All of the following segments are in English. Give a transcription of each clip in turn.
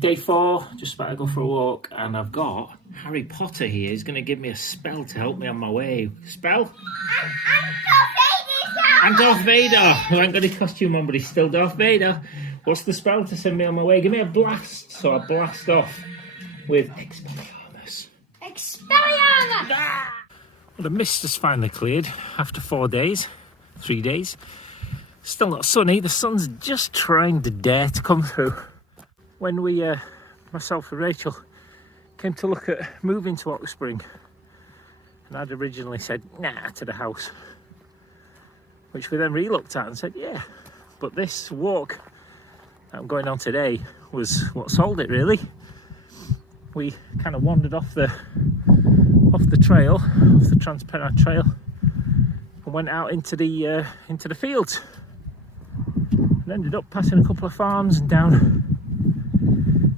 Day 4, just about to go for a walk, and I've got Harry Potter here. He's going to give me a spell to help me on my way. Spell? And Darth Vader! Who ain't got his costume on, but he's still Darth Vader. What's the spell to send me on my way? Give me a blast. So I blast off with Expelliarmus. Expelliarmus! Ah! Well, the mist has finally cleared after 4 days, 3 days. Still not sunny. The sun's just trying to dare to come through. When we, myself and Rachel, came to look at moving to Oxspring, and I'd originally said, nah, to the house, which we then re-looked at and said, yeah, but this walk that I'm going on today was what sold it, really. We kind of wandered off the trail, off the Transparent Trail, and went out into the fields, and ended up passing a couple of farms and down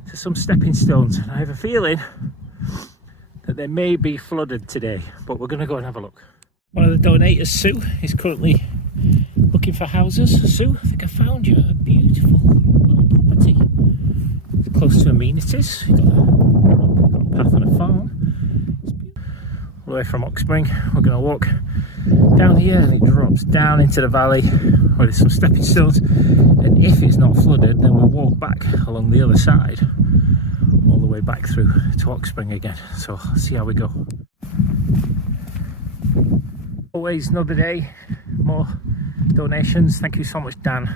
to some stepping stones. And I have a feeling that they may be flooded today, but we're going to go and have a look. One of the donators, Sue, is currently looking for houses. Sue, I think I found you a beautiful little property. It's close to amenities. You've got a path and a farm. All the way from Oxspring, we're going to walk down here, and it drops down into the valley where there's some stepping stones, and if it's not flooded, then we'll walk back along the other side all the way back through to Oxspring again. So I'll see how we go. Always another day, more donations. Thank you so much, Dan,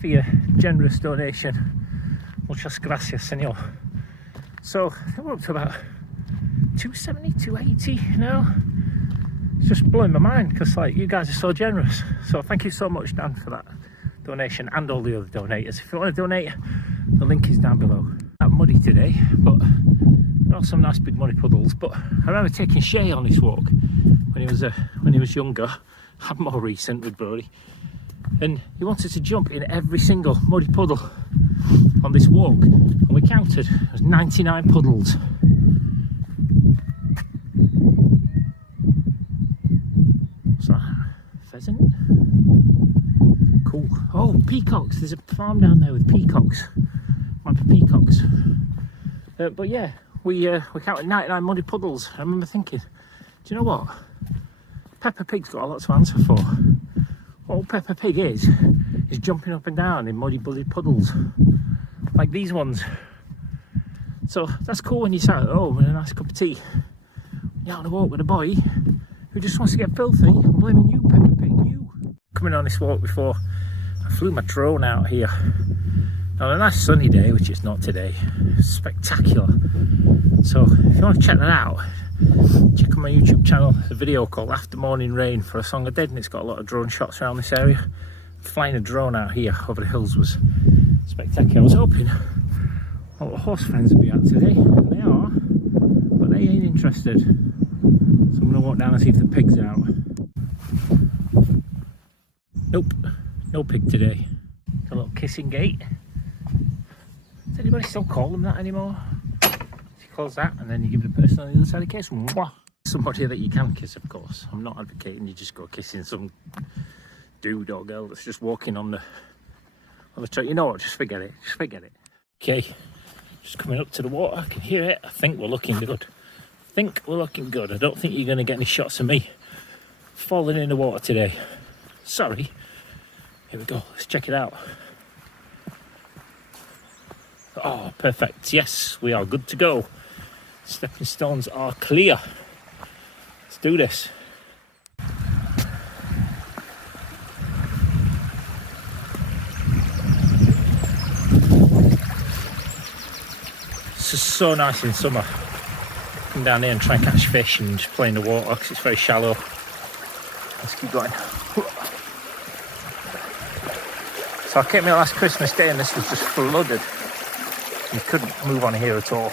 for your generous donation. Muchas gracias, senor. So I think we're up to about 270, 280 now. It's just blowing my mind because, like, you guys are so generous. So thank you so much, Dan, for that donation, and all the other donators. If you want to donate, the link is down below. Not muddy today, but there are some nice big muddy puddles. But I remember taking Shay on this walk when he was younger, and more recent with Brody, and he wanted to jump in every single muddy puddle on this walk, and we counted, it was 99 puddles. What's that? Pheasant? Cool. Oh, peacocks. There's a farm down there with peacocks. Might be peacocks. But yeah, we counted 99 muddy puddles. I remember thinking, do you know what? Peppa Pig's got a lot to answer for. What Peppa Pig is jumping up and down in muddy puddles, like these ones. So that's cool when you sat at home with a nice cup of tea. You're out on a walk with a boy who just wants to get filthy. I'm blaming you, Peppa Pig, you. Coming on this walk before, I flew my drone out here on a nice sunny day, which it's not today. Spectacular. So if you want to check that out, check on my YouTube channel. There's a video called After Morning Rain for a song I did, and it's got a lot of drone shots around this area. Flying a drone out here over the hills was spectacular. I was hoping all the horse friends would be out today, and they are, but they ain't interested. So I'm going to walk down and see if the pig's out. Nope, no pig today. A little kissing gate. Does anybody still call them that anymore? She calls that, and then you give the person on the other side a kiss. Mwah. Somebody that you can kiss, of course. I'm not advocating you just go kissing some dude or girl that's just walking on the trail. You know what? Just forget it. Just forget it. Okay, just coming up to the water. I can hear it. I think we're looking good. I don't think you're going to get any shots of me falling in the water today. Sorry. Here we go. Let's check it out. Oh, perfect. Yes, we are good to go. Stepping stones are clear. Let's do this. This is so nice in summer. Come down here and try and catch fish and just play in the water because it's very shallow. Let's keep going. So I came here last Christmas Day and this was just flooded. You couldn't move on here at all.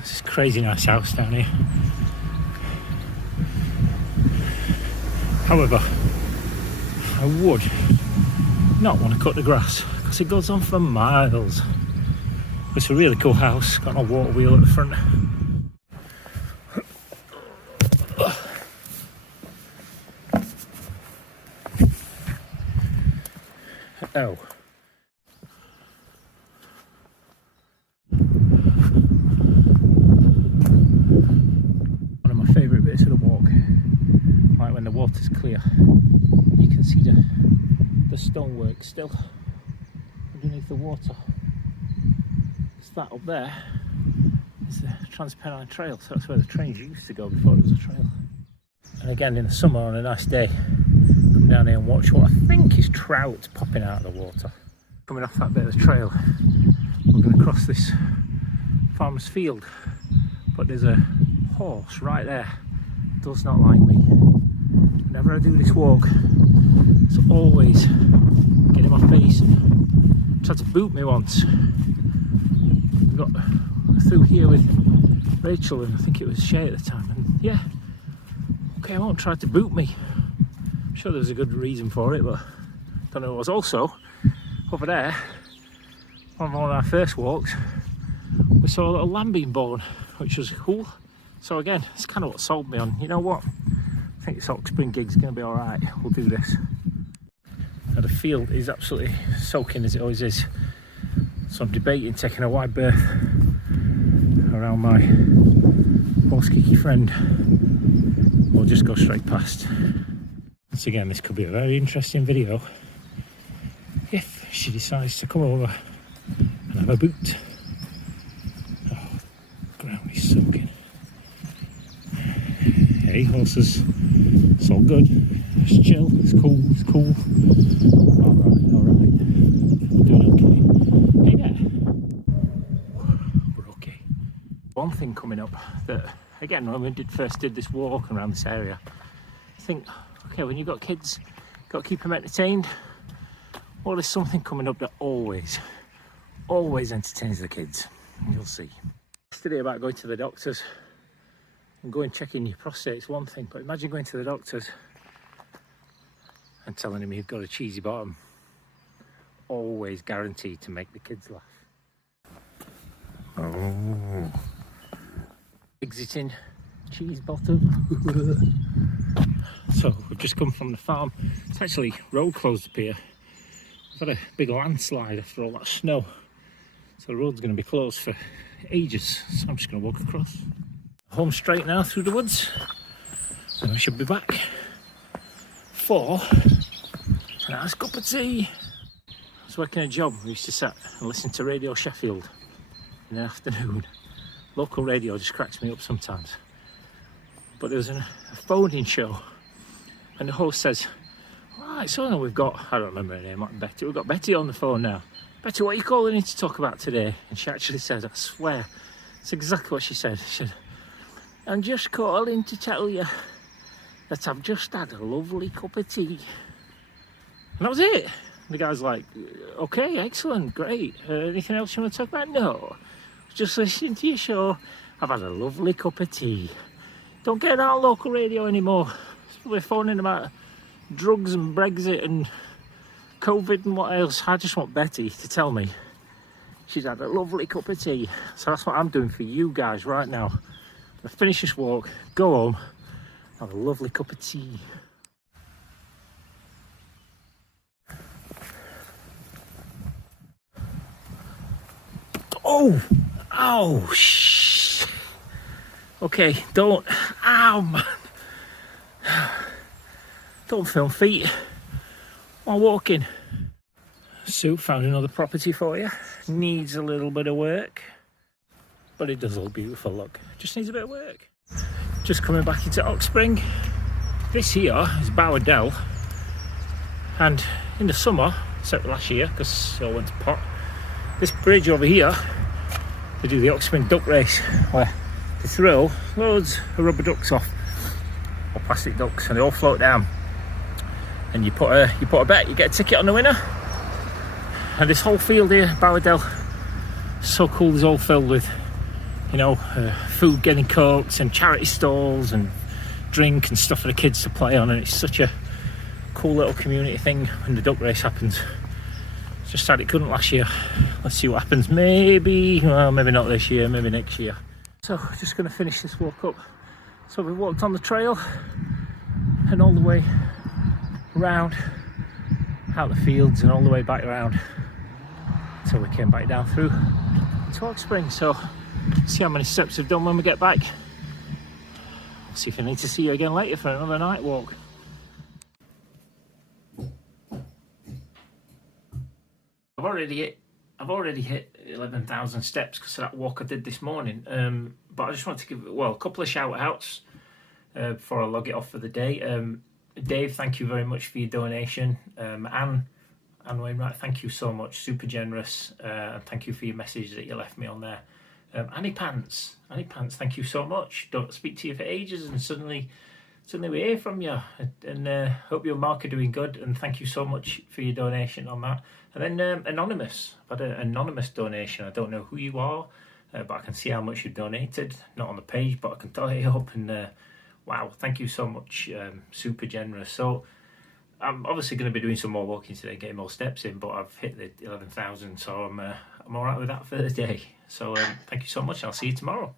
This is a crazy nice house down here. However, I would not want to cut the grass because it goes on for miles. It's a really cool house, got a water wheel at the front. Oh, stonework still underneath the water. It's that up there. It's the Transpennine Trail, so that's where the trains used to go before it was a trail. And again, in the summer on a nice day, come down here and watch what I think is trout popping out of the water. Coming off that bit of the trail, we're going to cross this farmer's field, but there's a horse right there. Does not like me. Whenever I do this walk, it's always getting my face and tried to boot me once. We got through here with Rachel and I think it was Shay at the time, and yeah, okay, I won't try to boot me. I'm sure there was a good reason for it, but I don't know what it was. Also, over there, on one of our first walks, we saw a little lamb being born, which was cool. So again, it's kind of what sold me on, you know what, I think this Oxspring gig's going to be alright, we'll do this. Now the field is absolutely soaking as it always is, so I'm debating taking a wide berth around my horse kicky friend, or just go straight past. Once again, this could be a very interesting video if she decides to come over and have a boot. Oh, the ground is soaking. Hey horses, it's all good, it's chill, it's cool, it's cool. Alright, we're doing okay. Hey, yeah, we're okay. One thing coming up that, again, when we first did this walk around this area, I think, okay, when you've got kids, you've got to keep them entertained. Well, there's something coming up that always entertains the kids. You'll see. Yesterday about going to the doctors and going checking your prostate is one thing, but imagine going to the doctors and telling them you've got a cheesy bottom. Always guaranteed to make the kids laugh. Oh. Exiting cheese bottom. So we've just come from the farm. It's actually road closed up here. We've had a big landslide after all that snow, so the road's going to be closed for ages, so I'm just going to walk across. Home straight now through the woods, and I should be back for a nice cup of tea. I was working a job. We used to sit and listen to Radio Sheffield in the afternoon. Local radio just cracks me up sometimes, but there was a phone-in show and the host says, right, so we've got, I don't remember her name, like Betty, we've got Betty on the phone now. Betty, what are you calling in to talk about today? And she actually says, I swear, it's exactly what she said. She said, I'm just calling to tell you that I've just had a lovely cup of tea. And that was it. The guy's like, okay, excellent, great. Anything else you want to talk about? No, just listening to your show. I've had a lovely cup of tea. Don't get that on local radio anymore. We're phoning about drugs and Brexit and COVID and what else. I just want Betty to tell me she's had a lovely cup of tea. So that's what I'm doing for you guys right now. I'm gonna finish this walk, go home, have a lovely cup of tea. Oh, ow, shh. Okay, don't, ow, man. Don't film feet while walking. Sue found another property for you. Needs a little bit of work, but it does look beautiful, look. Just needs a bit of work. Just coming back into Oxspring. This here is Bowerdell, and in the summer, except last year because it all went to pot, this bridge over here, they do the Oxspring duck race where they throw loads of rubber ducks off, or plastic ducks, and they all float down. And you put a bet, you get a ticket on the winner. And this whole field here, Bowerdell, so cool. It's all filled with, you know, food getting cooked and charity stalls and drink and stuff for the kids to play on. And it's such a cool little community thing when the duck race happens. It's just sad it couldn't last year. Let's see what happens. Maybe, well, maybe not this year, maybe next year. So just going to finish this walk up. So we walked on the trail and all the way round out the fields and all the way back around until we came back down through to Oxspring. So see how many steps we've done when we get back. See if I need to see you again later for another night walk. I've already hit 11,000 steps because of that walk I did this morning. But I just want to give a couple of shout outs before I log it off for the day. Dave, thank you very much for your donation. Anne Wainwright, thank you so much, super generous, and thank you for your message that you left me on there. Annie Pants, thank you so much. Don't speak to you for ages, and suddenly we hear from you. And hope you and Mark are doing good, and thank you so much for your donation on that. And then Anonymous, I've had an anonymous donation. I don't know who you are, but I can see how much you donated. Not on the page, but I can tally it up. And wow, thank you so much, super generous. So I'm obviously going to be doing some more walking today, getting more steps in, but I've hit the 11,000, so I'm all right with that for the day. So thank you so much. I'll see you tomorrow.